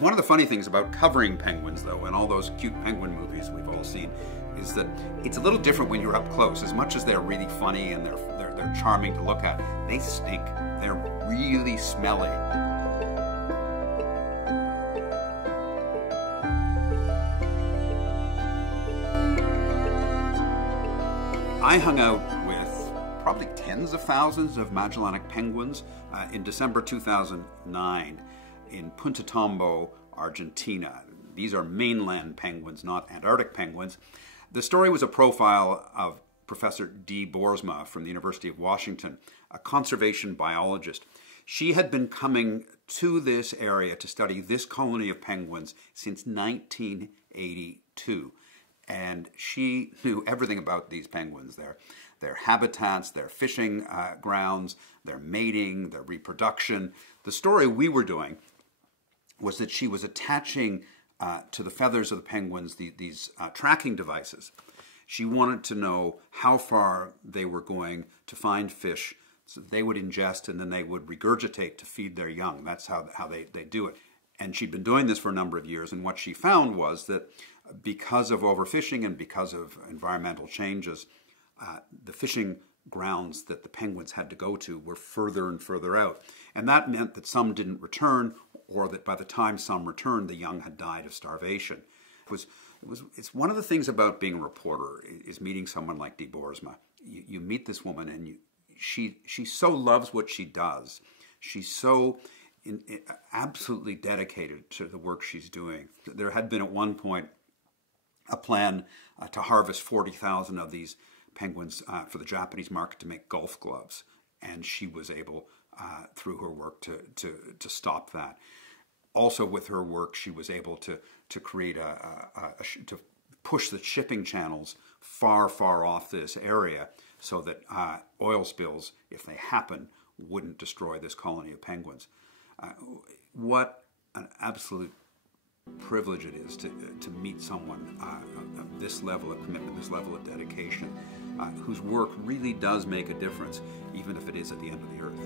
One of the funny things about covering penguins, though, and all those cute penguin movies we've all seen, is that it's a little different when you're up close. As much as they're really funny and they're charming to look at, they stink. They're really smelly. I hung out with probably tens of thousands of Magellanic penguins in December 2009 in Punta, Tombo, Argentina. These are mainland penguins, not Antarctic penguins. The story was a profile of Professor Dee Boersma from the University of Washington, a conservation biologist. She had been coming to this area to study this colony of penguins since 1982. And she knew everything about these penguins, their habitats, their fishing grounds, their mating, their reproduction. The story we were doing was that she was attaching to the feathers of the penguins these tracking devices. She wanted to know how far they were going to find fish so they would ingest and then they would regurgitate to feed their young. That's how they do it. And she'd been doing this for a number of years, and what she found was that because of overfishing and because of environmental changes, the fishing grounds that the penguins had to go to were further and further out. And that meant that some didn't return, or that by the time some returned, the young had died of starvation. It's one of the things about being a reporter is meeting someone like Dee Boersma. You meet this woman, and she so loves what she does. She's so absolutely dedicated to the work she's doing. There had been at one point a plan to harvest 40,000 of these penguins for the Japanese market to make golf gloves, and she was able, through her work, to stop that. Also, with her work, she was able to create to push the shipping channels far off this area, so that oil spills, if they happen, wouldn't destroy this colony of penguins. What an absolute privilege it is to meet someone of this level of commitment, this level of dedication, whose work really does make a difference, even if it is at the end of the earth.